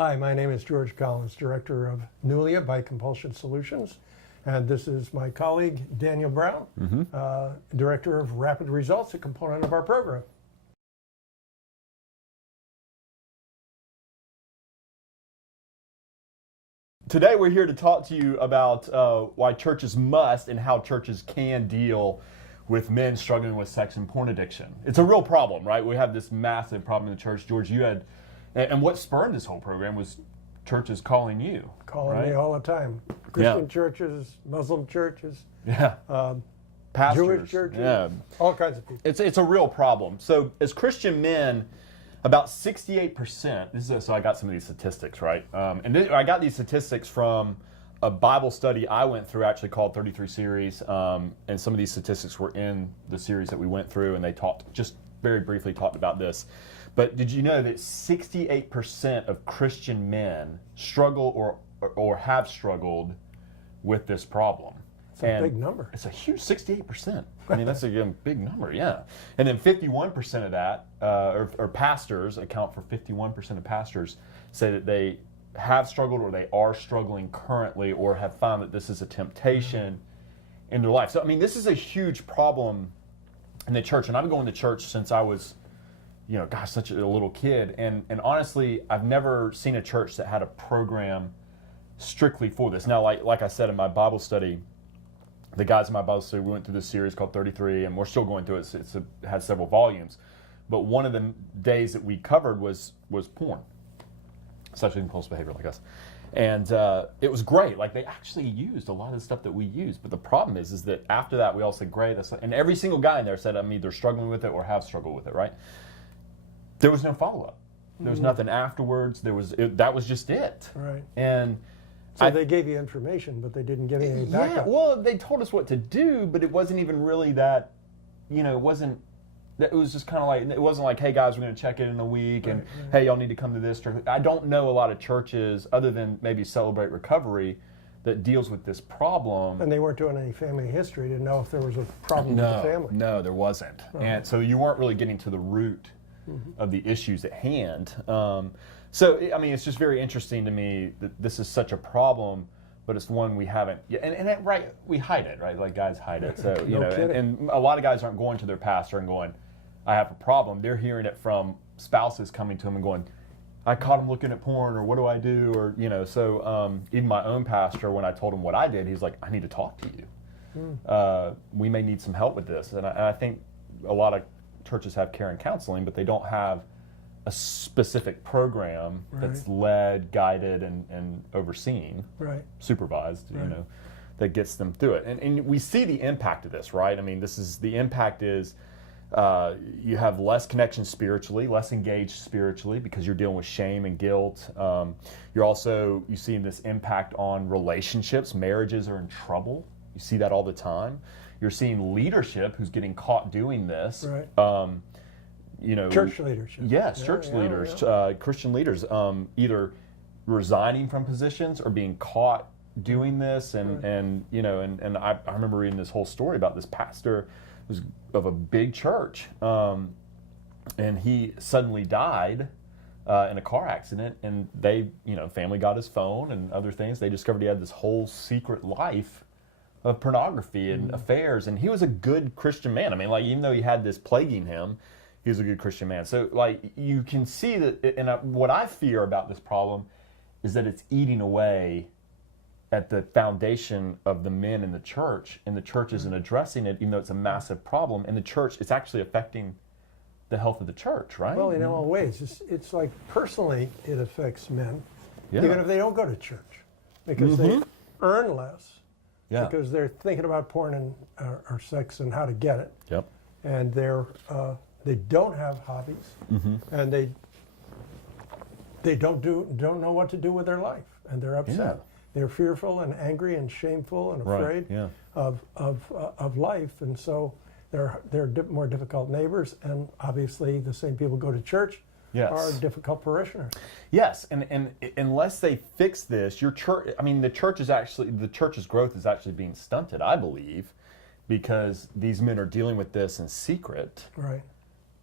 Hi, my name is George Collins, Director of Neulia by Compulsion Solutions, and this is my colleague Daniel Brown, Director of Rapid Results, a component of our program. Today we're here to talk to you about why churches must and how churches can deal with men struggling with sex and porn addiction. It's a real problem, right? We have this massive problem in the church. George, you had, and what spurred this whole program was churches calling you. Calling me all the time. Christian churches, Muslim churches, Pastors, Jewish churches, all kinds of people. It's a real problem. So as Christian men, about 68%, so I got some of these statistics, right? I got these statistics from a Bible study I went through, actually called 33 Series, and some of these statistics were in the series that we went through, and they just very briefly talked about this. But did you know that 68% of Christian men struggle or have struggled with this problem? It's a big number. It's a huge 68%. I mean, that's a big number, yeah. And then 51% of that, or pastors account for 51% of pastors say that they have struggled or they are struggling currently or have found that this is a temptation in their life. So, I mean, this is a huge problem in the church. And I've been going to church since I was, such a little kid. And honestly, I've never seen a church that had a program strictly for this. Now, like I said in my Bible study, the guys in my Bible study, we went through this series called 33, and we're still going through it. It has several volumes. But one of the days that we covered was porn, sexually impulsive behavior like us. And it was great. Like, they actually used a lot of the stuff that we use. But the problem is that after that, we all said, great. And every single guy in there said, I'm either struggling with it or have struggled with it, right? There was no follow-up. There was nothing afterwards. That was just it. Right. And so they gave you information, but they didn't give you any backup. Yeah, well, they told us what to do, but it wasn't even really that, it was just kind of like, it wasn't like, hey guys, we're going to check in a week, and hey, y'all need to come to this church. I don't know a lot of churches, other than maybe Celebrate Recovery, that deals with this problem. And they weren't doing any family history to know if there was a problem with the family. No, there wasn't. And so you weren't really getting to the root of the issues at hand. So, I mean, it's just very interesting to me that this is such a problem, but it's one we haven't, we hide it, right? Like, guys hide it. So, and a lot of guys aren't going to their pastor and going, I have a problem. They're hearing it from spouses coming to them and going, I caught him looking at porn, or what do I do? Or, so even my own pastor, when I told him what I did, he's like, I need to talk to you. We may need some help with this. And I think a lot of churches have care and counseling, but they don't have a specific program that's led, guided, and overseen, supervised, that gets them through it. And we see the impact of this, right? I mean, the impact is you have less connection spiritually, less engaged spiritually, because you're dealing with shame and guilt. You see this impact on relationships. Marriages are in trouble. You see that all the time. You're seeing leadership who's getting caught doing this. Church leadership. Yes, church leaders, Christian leaders, either resigning from positions or being caught doing this. And I remember reading this whole story about this pastor who's of a big church, and he suddenly died in a car accident, and they, family got his phone and other things. They discovered he had this whole secret life of pornography and affairs, and he was a good Christian man. I mean, like, even though he had this plaguing him, he was a good Christian man. So, like, you can see that, and what I fear about this problem is that it's eating away at the foundation of the men in the church, and the church isn't addressing it, even though it's a massive problem. In the church, it's actually affecting the health of the church, right? Well, in all ways. It's like, personally, it affects men, even if they don't go to church, because they earn less. Because they're thinking about porn and or sex and how to get it. And they don't have hobbies, and they don't know what to do with their life, and they're upset. They're fearful and angry and shameful and afraid of life, and so they're more difficult neighbors. And obviously, the same people go to church. Are difficult parishioners. Yes, and unless they fix this, your church, the church's growth is actually being stunted, I believe, because these men are dealing with this in secret.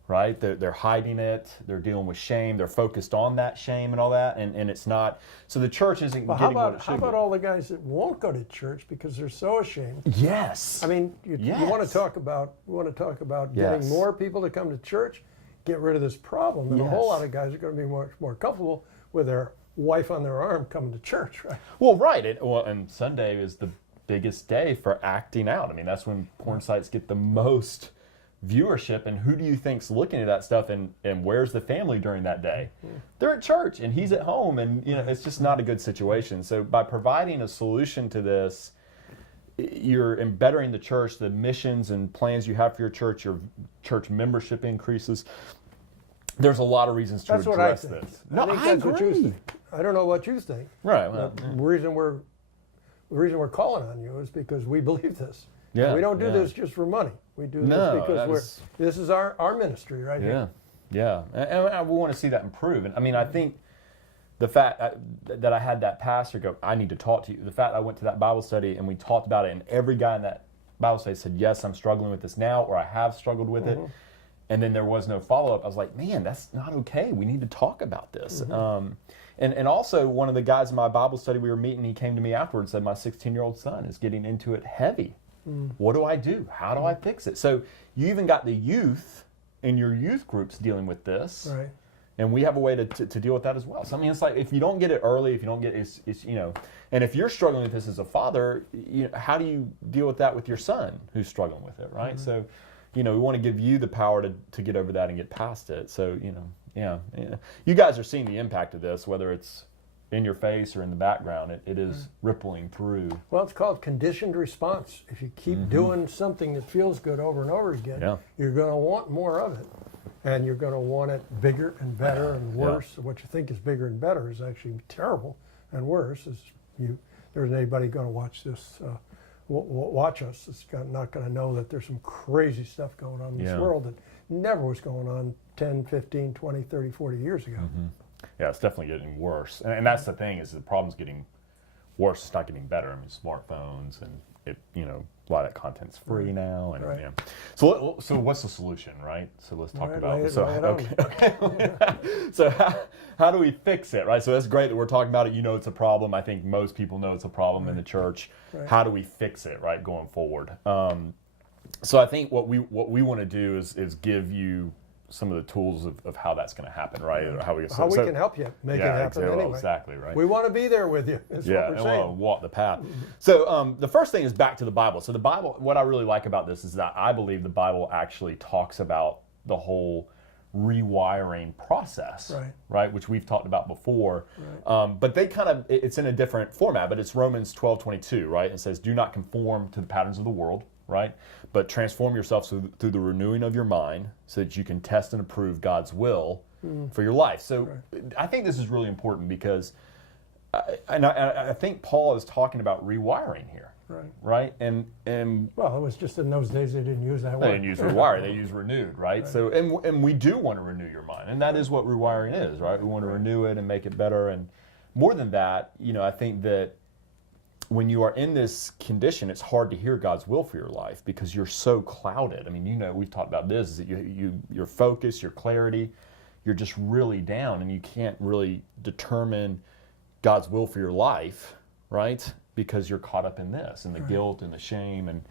right? They're hiding it. They're dealing with shame. They're focused on that shame and all that, and it's not. So the church isn't getting what it should how about be. all the guys that won't go to church because they're so ashamed? Yes. I mean, you want to talk about getting more people to come to church, get rid of this problem, and a whole lot of guys are going to be much more comfortable with their wife on their arm coming to church, right? Well, right. And Sunday is the biggest day for acting out. I mean, that's when porn sites get the most viewership, and who do you think's looking at that stuff, and where's the family during that day? They're at church and he's at home, and it's just not a good situation. So by providing a solution to this, you're embedding the church, the missions and plans you have for your church membership increases. There's a lot of reasons to address this. No, I agree. What you think. I don't know what you think. Right. Well, the reason we're calling on you is because we believe this. Yeah, we don't do this just for money. We do this because this is our ministry right here. Yeah. And we want to see that improve. And I mean, I think the fact that I had that pastor go, I need to talk to you. The fact I went to that Bible study and we talked about it, and every guy in that Bible study said, yes, I'm struggling with this now, or I have struggled with it. And then there was no follow-up. I was like, man, that's not okay. We need to talk about this. And also, one of the guys in my Bible study we were meeting, he came to me afterwards and said, my 16-year-old son is getting into it heavy. What do I do? How do I fix it? So you even got the youth in your youth groups dealing with this. Right. And we have a way to deal with that as well. So, I mean, it's like, if you don't get it early, if you don't get it, it's and if you're struggling with this as a father, how do you deal with that with your son who's struggling with it, right? So, we want to give you the power to get over that and get past it. So, you guys are seeing the impact of this, whether it's in your face or in the background. It is rippling through. Well, it's called conditioned response. If you keep doing something that feels good over and over again, you're going to want more of it. And you're going to want it bigger and better and worse. Yeah. What you think is bigger and better is actually terrible and worse. There's anybody going to watch this, watch us, that's not going to know that there's some crazy stuff going on in this world that never was going on 10, 15, 20, 30, 40 years ago. Yeah, it's definitely getting worse. And that's the thing, is the problem's getting worse. It's not getting better. I mean, smartphones and a lot of that content's free now. And So what's the solution, right? So let's talk about it. So how do we fix it, right? So that's great that we're talking about it. It's a problem. I think most people know it's a problem in the church. Right. How do we fix it, right, going forward? So I think what we want to do is give you some of the tools of how that's going to happen, right? Or how we can help you make it happen anyway. Exactly, right. We want to be there with you. That's what we're saying. Walk the path. So the first thing is back to the Bible. So the Bible, what I really like about this is that I believe the Bible actually talks about the whole rewiring process, right? Which we've talked about before. Right. But they it's in a different format, but it's Romans 12:22, right? It says, do not conform to the patterns of the world, right? But transform yourself through the renewing of your mind so that you can test and approve God's will for your life. So I think this is really important because I think Paul is talking about rewiring here. Right. And well, it was just in those days they didn't use that word. They didn't use rewiring, they used renewed, right? So and we do want to renew your mind. And that is what rewiring is, right? We want to renew it and make it better. And more than that, I think that when you are in this condition, it's hard to hear God's will for your life because you're so clouded. I mean, we've talked about this, is that your focus, your clarity, you're just really down and you can't really determine God's will for your life, right? Because you're caught up in this and the guilt and the shame. And,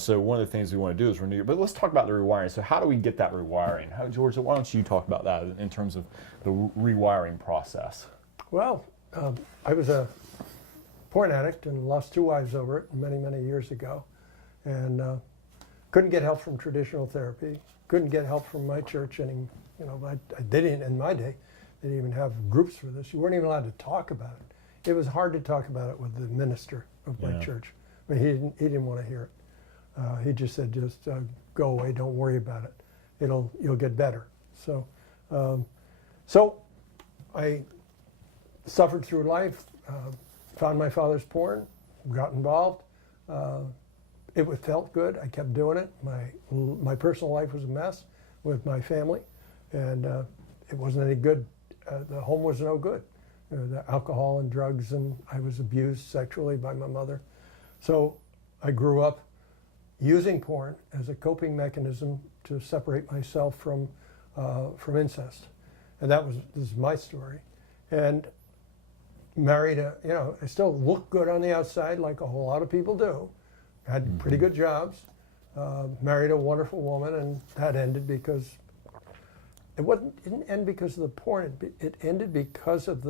so one of the things we want to do is renew. But let's talk about the rewiring. So how do we get that rewiring? George, why don't you talk about that in terms of the rewiring process? Well, I was a porn addict and lost 2 wives over it many, many years ago. And couldn't get help from traditional therapy. Couldn't get help from my church. And, I didn't, in my day, they didn't even have groups for this. You weren't even allowed to talk about it. It was hard to talk about it with the minister of my church. I mean, he didn't want to hear it. He just said, go away, don't worry about it. You'll get better. So I suffered through life, found my father's porn, got involved. It felt good. I kept doing it. My personal life was a mess with my family, and it wasn't any good. The home was no good. The alcohol and drugs, and I was abused sexually by my mother. So I grew up using porn as a coping mechanism to separate myself from incest, and this is my story. And married I still look good on the outside, like a whole lot of people do. Had pretty good jobs. Married a wonderful woman, and that ended because it didn't end because of the porn. It ended because of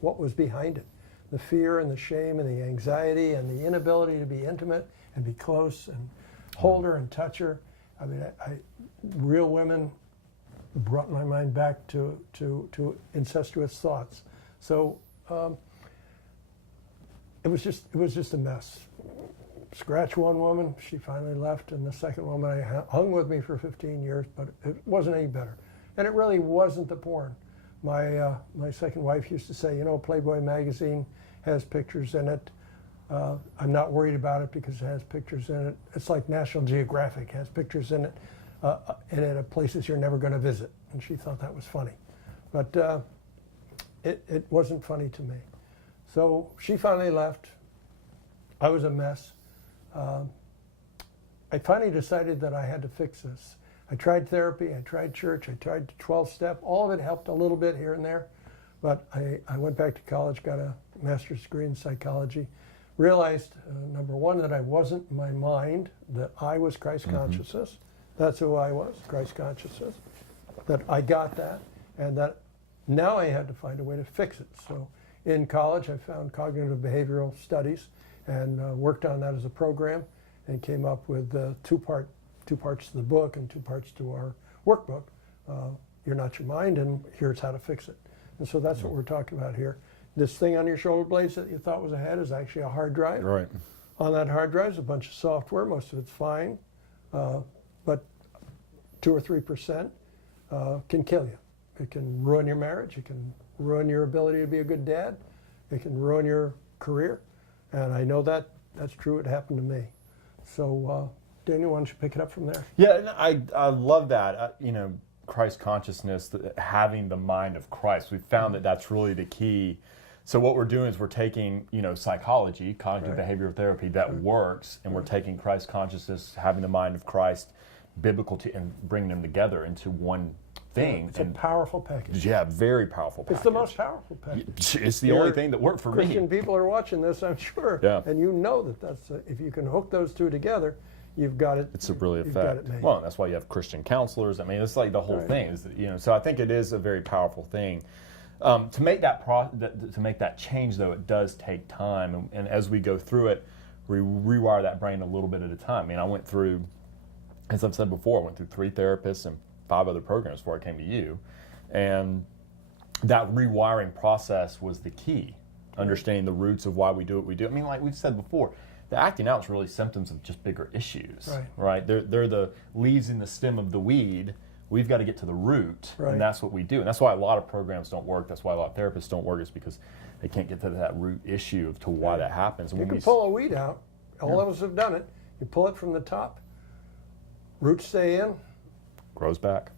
what was behind it, the fear and the shame and the anxiety and the inability to be intimate and be close and hold her and touch her. I mean, real women brought my mind back to incestuous thoughts. So it was just a mess. Scratch one woman, she finally left, and the second woman hung with me for 15 years, but it wasn't any better. And it really wasn't the porn. My second wife used to say, Playboy magazine has pictures in it. I'm not worried about it because it has pictures in it. It's like National Geographic has pictures in it, and at places you're never going to visit. And she thought that was funny. But it wasn't funny to me. So she finally left. I was a mess. I finally decided that I had to fix this. I tried therapy, I tried church, I tried the 12-step. All of it helped a little bit here and there. But I went back to college, got a master's degree in psychology, realized, number one, that I wasn't my mind, that I was Christ consciousness. That's who I was, Christ consciousness. That I got that, and that now I had to find a way to fix it. So in college, I found cognitive behavioral studies and worked on that as a program and came up with two parts to the book and 2 parts to our workbook. You're not your mind, and here's how to fix it. And so that's what we're talking about here. This thing on your shoulder blades that you thought was a head is actually a hard drive. Right. On that hard drive is a bunch of software. Most of it's fine, but 2 or 3% can kill you. It can ruin your marriage. It can ruin your ability to be a good dad. It can ruin your career. And I know that's true. It happened to me. So, Daniel, why don't you pick it up from there? Yeah, I love that. Christ consciousness, having the mind of Christ. We found that that's really the key. So what we're doing is we're taking, psychology, cognitive behavioral therapy that works, and we're taking Christ consciousness, having the mind of Christ, biblical, and bringing them together into one thing. It's a powerful package. Yeah, very powerful package. It's the most powerful package. It's the only thing that worked for me. Christian people are watching this, I'm sure. Yeah. And that's if you can hook those two together, you've got it. It's a really you've got effect. it made. Well, that's why you have Christian counselors. I mean, it's like the whole thing is that, so I think it is a very powerful thing. To make that change, though, it does take time, and as we go through it, we rewire that brain a little bit at a time. I mean, I went through, as I've said before, I went through 3 therapists and 5 other programs before I came to you, and that rewiring process was the key. Understanding the roots of why we do what we do. I mean, like we've said before, the acting out is really symptoms of just bigger issues, right? They're the leaves in the stem of the weed. We've got to get to the root, and that's what we do. And that's why a lot of programs don't work. That's why a lot of therapists don't work, is because they can't get to that root issue of to why that happens. And you can pull a weed out. All of us have done it. You pull it from the top, roots stay in. Grows back.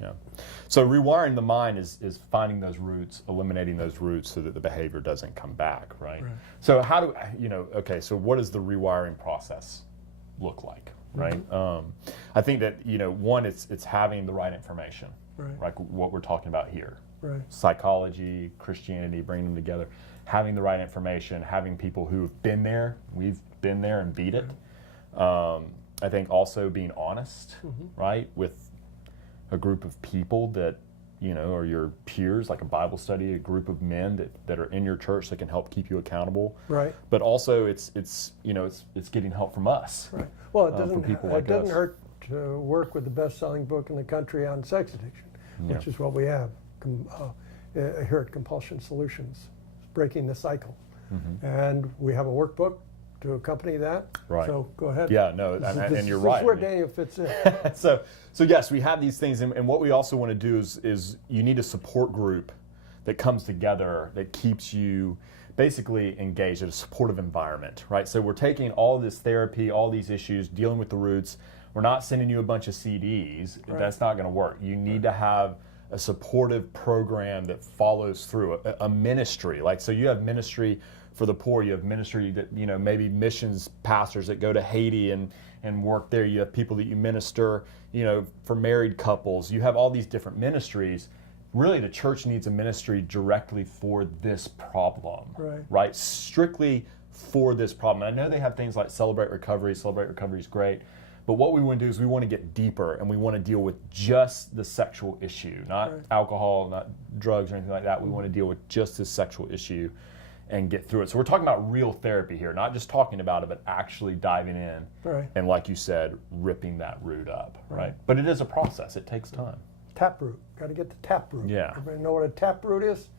Yeah. So rewiring the mind is finding those roots, eliminating those roots so that the behavior doesn't come back, right? So how do, so what does the rewiring process look like, right? I think that, one, it's having the right information, like what we're talking about here. Psychology, Christianity, bringing them together, having the right information, having people who've been there, we've been there and beat it. I think also being honest, right, with a group of people that, are your peers, like a Bible study, a group of men that are in your church that can help keep you accountable. Right. But also it's getting help from us. Right. Well, it doesn't hurt to work with the best-selling book in the country on sex addiction, which is what we have here at Compulsion Solutions, Breaking the Cycle. And we have a workbook to accompany that. Right. So go ahead. Yeah, no, and you're right. This is where Daniel fits in. So yes, we have these things, and what we also want to do is you need a support group that comes together that keeps you basically engaged, at a supportive environment, right? So we're taking all this therapy, all these issues, dealing with the roots. We're not sending you a bunch of CDs. That's not going to work. You need to have a supportive program that follows through, a ministry. Like, so you have ministry for the poor, you have ministry that, you know, maybe missions pastors that go to Haiti and work there. You have people that you minister, you know, for married couples. You have all these different ministries. Really, the church needs a ministry directly for this problem, right? Strictly for this problem. And I know they have things like Celebrate Recovery. Celebrate Recovery is great. But what we want to do is we want to get deeper, and we want to deal with just the sexual issue, not alcohol, not drugs or anything like that. We want to deal with just this sexual issue and get through it. So we're talking about real therapy here, not just talking about it, but actually diving in and, like you said, ripping that root up, right? But it is a process. It takes time. Taproot. Got to get the taproot. Yeah. Everybody know what a taproot is?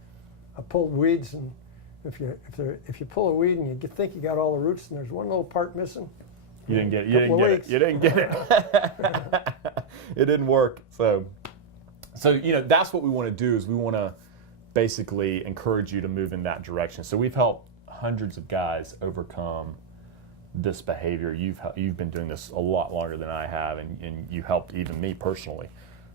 I pulled weeds, and if you pull a weed and you think you got all the roots and there's one little part missing, you didn't get it. You didn't get it. It didn't work. So you know, that's what we want to do, is we want to basically encourage you to move in that direction. So we've helped hundreds of guys overcome this behavior. You've been doing this a lot longer than I have, and you helped even me personally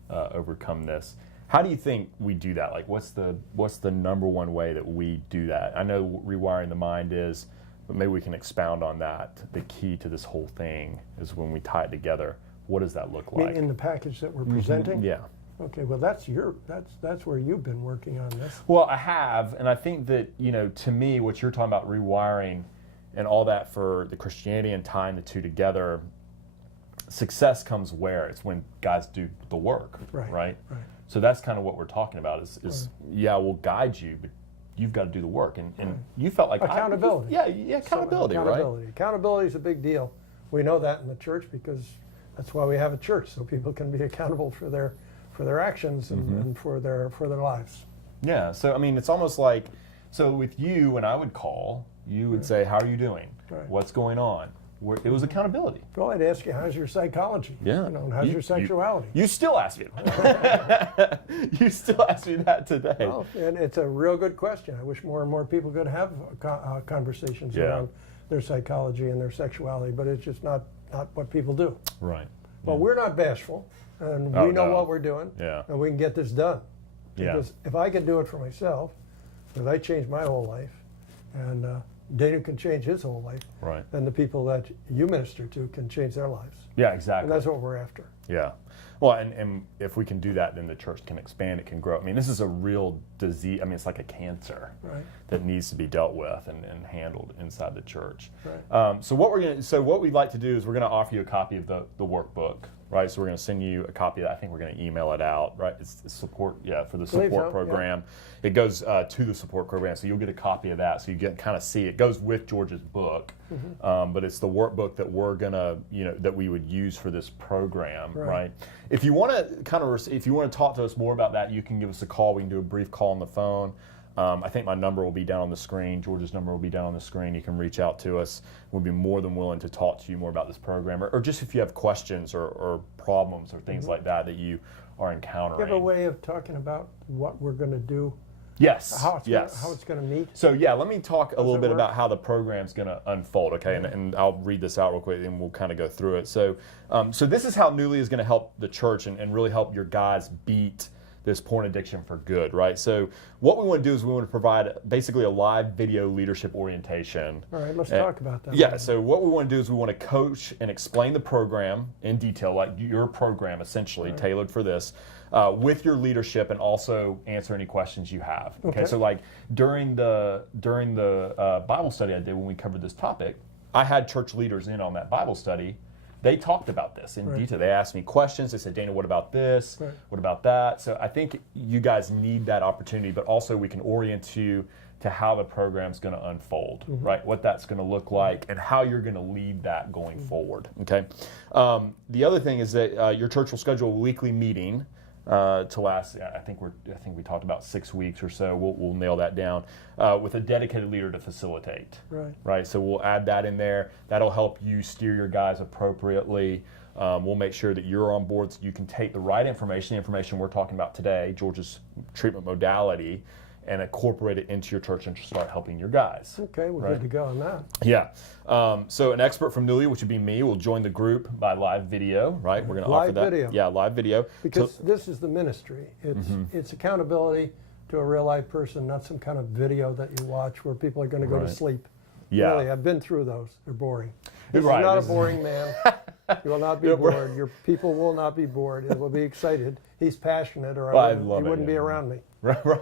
overcome this. How do you think we do that? Like, what's the number one way that we do that? I know rewiring the mind is, but maybe we can expound on that. The key to this whole thing is when we tie it together. What does that look like? In the package that we're presenting? Yeah. Okay, well that's where you've been working on this. Well, I have, and I think that, you know, to me, what you're talking about, rewiring and all that for the Christianity and tying the two together, success comes where? It's when guys do the work, right? So that's kind of what we're talking about is yeah, we'll guide you, but you've got to do the work. And you felt like accountability. Accountability, right? Accountability is a big deal. We know that in the church because that's why we have a church, so people can be accountable for their actions and for their lives. Yeah. So I mean, it's almost like, so with you, when I would call, you would say, "How are you doing? What's going on?" It was accountability. Well, I'd ask you, how's your psychology? Yeah. You know, and how's your sexuality? You still ask me. You still ask me that today. Well, and it's a real good question. I wish more and more people could have conversations around their psychology and their sexuality, but it's just not what people do. Right. Well, we're not bashful, and we know what we're doing, and we can get this done. Because if I can do it for myself, because I changed my whole life, and Daniel can change his whole life, then the people that you minister to can change their lives. Yeah, exactly. And that's what we're after. Yeah. Well, and if we can do that, then the church can expand, it can grow. I mean, this is a real disease. I mean, it's like a cancer that needs to be dealt with and handled inside the church. So what we'd like to do is we're going to offer you a copy of the workbook, right? So we're going to send you a copy of that. I think we're going to email it out, right? It's support, for the support program. It goes to the support program, so you'll get a copy of that, so you get kind of see it. It goes with George's book, but it's the workbook that we're gonna, that we would use for this program, right? If you want to if you want to talk to us more about that, you can give us a call. We can do a brief call on the phone. I think my number will be down on the screen. George's number will be down on the screen. You can reach out to us. We'll be more than willing to talk to you more about this program, or just if you have questions or problems or things like that you are encountering. You have a way of talking about what we're going to do? Yes. How it's going to meet? So let me talk a little bit about how the program's going to unfold, okay? And I'll read this out real quick, and we'll kind of go through it. So this is how Neulia is going to help the church and really help your guys beat this porn addiction for good, right? So what we want to do is we want to provide basically a live video leadership orientation. All right, let's talk about that. Yeah, so what we want to do is we want to coach and explain the program in detail, like your program essentially tailored for this, with your leadership, and also answer any questions you have. Okay, so like during the Bible study I did when we covered this topic, I had church leaders in on that Bible study. They talked about this in detail. They asked me questions. They said, Dana, what about this? What about that? So I think you guys need that opportunity, but also we can orient you to how the program's going to unfold, right? What that's going to look like and how you're going to lead that going forward, okay? The other thing is that your church will schedule a weekly meeting to last, I think we talked about 6 weeks or so. We'll nail that down with a dedicated leader to facilitate. Right. So we'll add that in there. That'll help you steer your guys appropriately. We'll make sure that you're on board so you can take the right information, the information we're talking about today, George's treatment modality, and incorporate it into your church and start helping your guys. Okay, we're good to go on that. Yeah. So an expert from Neulia, which would be me, will join the group by live video, right? We're going to offer that. Live video. Yeah, live video. Because this is the ministry. It's accountability to a real life person, not some kind of video that you watch where people are going to go to sleep. Yeah. Really, I've been through those. They're boring. This Right. is not a boring man. You will not be bored. Your people will not be bored. They will be excited. He's passionate, or he wouldn't be around me. Right.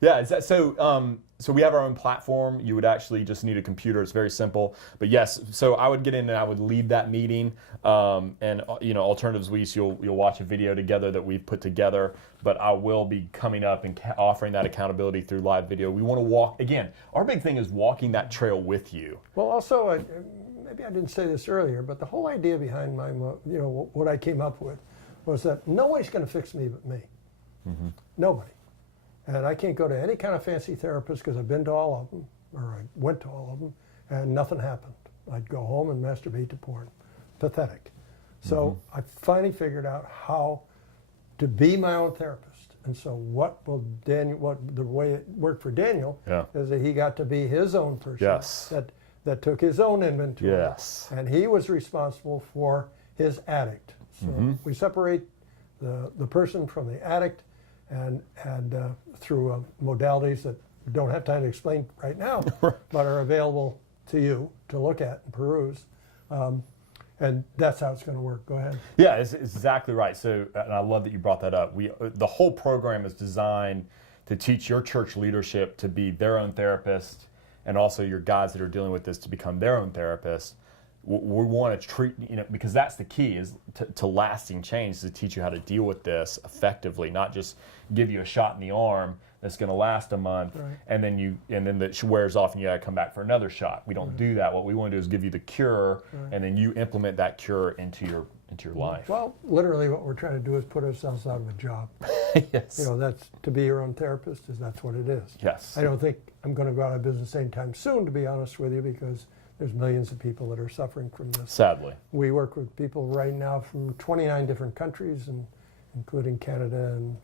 Yeah. So we have our own platform. You would actually just need a computer. It's very simple. But yes, so I would get in and I would lead that meeting. And Alternatives Week, you'll watch a video together that we've put together. But I will be coming up and offering that accountability through live video. We want to walk again. Our big thing is walking that trail with you. Well, also, maybe I didn't say this earlier, but the whole idea behind what I came up with was that nobody's going to fix me but me. Nobody. And I can't go to any kind of fancy therapist because I've been to all of them, or I went to all of them, and nothing happened. I'd go home and masturbate to porn. Pathetic. So I finally figured out how to be my own therapist. And so the way it worked for Daniel is that he got to be his own person that took his own inventory. Yes. And he was responsible for his addict. So we separate the person from the addict, and through modalities that we don't have time to explain right now, but are available to you to look at and peruse. And that's how it's going to work. Go ahead. Yeah, it's exactly right. So, and I love that you brought that up. The whole program is designed to teach your church leadership to be their own therapist, and also your guys that are dealing with this to become their own therapist. We want to treat, because that's the key is to lasting change, is to teach you how to deal with this effectively, not just give you a shot in the arm that's going to last a month, and then that wears off and you got to come back for another shot. We don't do that. What we want to do is give you the cure, and then you implement that cure into your life. Well, literally what we're trying to do is put ourselves out of a job. Yes. That's to be your own therapist, that's what it is. Yes. I don't think I'm going to go out of business anytime soon, to be honest with you, because there's millions of people that are suffering from this. Sadly. We work with people right now from 29 different countries, and including Canada and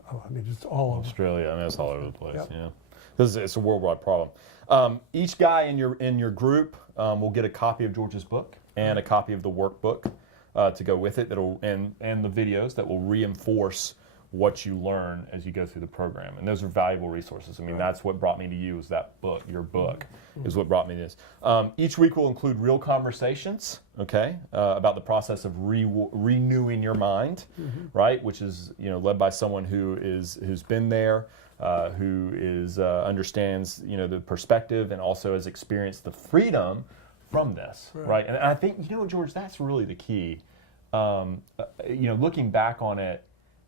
just all of Australia. It's all over the place. Yeah, because it's a worldwide problem. Each guy in your group will get a copy of George's book and a copy of the workbook to go with it. And the videos that will reinforce what you learn as you go through the program. And those are valuable resources. That's what brought me to you, is that book. Your book is what brought me to this. Each week will include real conversations, about the process of renewing your mind, right? Which is, led by someone who's been there, who understands, the perspective, and also has experienced the freedom from this, right? And I think, George, that's really the key. Looking back on it,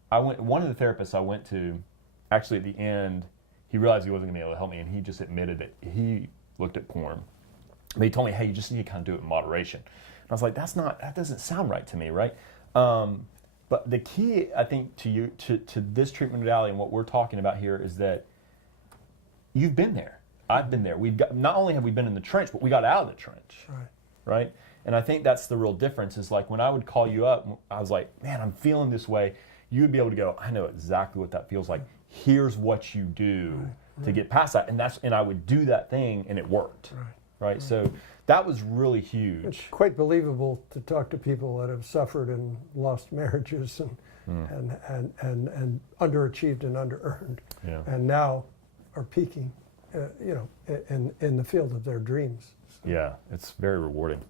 one of the therapists I went to, actually at the end, he realized he wasn't going to be able to help me, and he just admitted that he looked at porn. But he told me, hey, you just need to kind of do it in moderation. And I was like, that doesn't sound right to me, right? But the key, I think, to this treatment modality and what we're talking about here is that you've been there. I've been there. Not only have we been in the trench, but we got out of the trench, right? And I think that's the real difference. Is like when I would call you up, I was like, man, I'm feeling this way. You would be able to go, I know exactly what that feels like. Here's what you do to get past that, and I would do that thing, and it worked, right? So that was really huge. It's quite believable to talk to people that have suffered and lost marriages and underachieved and under-earned, and now are peaking, in the field of their dreams. So. Yeah, it's very rewarding.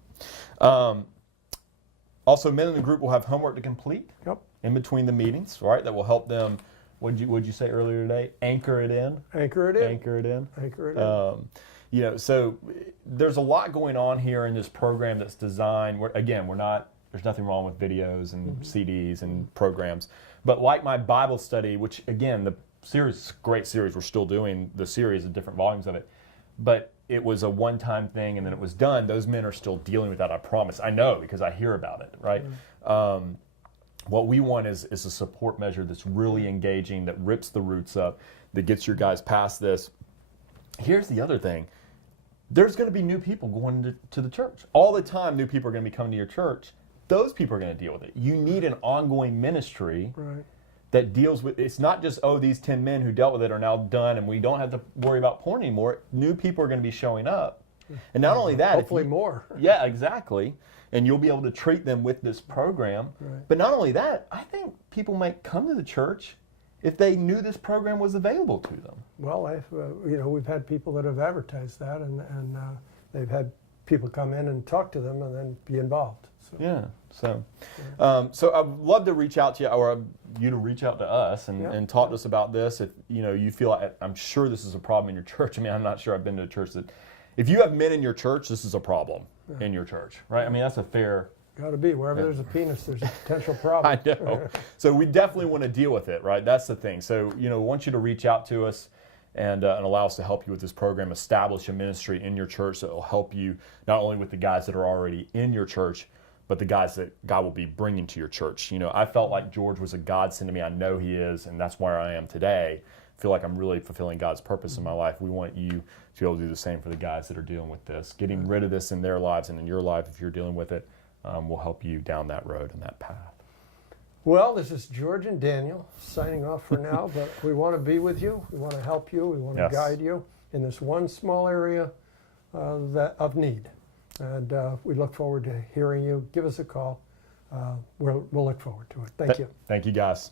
Also, men in the group will have homework to complete in between the meetings, right? That will help them. What'd you say earlier today? Anchor it in. Anchor it in. Anchor it in. Anchor it in. So there's a lot going on here in this program that's designed. There's nothing wrong with videos and CDs and programs, but like my Bible study, which again, the series, great series, we're still doing the series of different volumes of it, but it was a one-time thing and then it was done. Those men are still dealing with that, I promise. I know because I hear about it, right? What we want is a support measure that's really engaging, that rips the roots up, that gets your guys past this. Here's the other thing. There's going to be new people going to the church. All the time, new people are going to be coming to your church. Those people are going to deal with it. You need an ongoing ministry that deals with, it's not just, oh, these 10 men who dealt with it are now done and we don't have to worry about porn anymore. New people are going to be showing up. And not only that, hopefully more. Yeah, exactly. And you'll be able to treat them with this program. Right. But not only that, I think people might come to the church if they knew this program was available to them. Well, we've had people that have advertised that, and they've had people come in and talk to them and then be involved. So. Yeah. So I'd love to reach out to you, or you to reach out to us and talk to us about this. If you feel like, I'm sure this is a problem in your church. I mean, I'm not sure I've been to a church that, if you have men in your church, this is a problem in your church, right? I mean, that's a fair. Got to be. Wherever there's a penis, there's a potential problem. I know. So we definitely want to deal with it, right? That's the thing. So, we want you to reach out to us and allow us to help you with this program, establish a ministry in your church that will help you not only with the guys that are already in your church, but the guys that God will be bringing to your church. I felt like George was a godsend to me. I know he is, and that's where I am today. I feel like I'm really fulfilling God's purpose in my life. We want you to be able to do the same for the guys that are dealing with this. Getting rid of this in their lives and in your life, if you're dealing with it, will help you down that road and that path. Well, this is George and Daniel signing off for now, but we want to be with you. We want to help you. We want to guide you in this one small area of need. And we look forward to hearing you. Give us a call. We'll look forward to it. Thank you. Thank you, guys.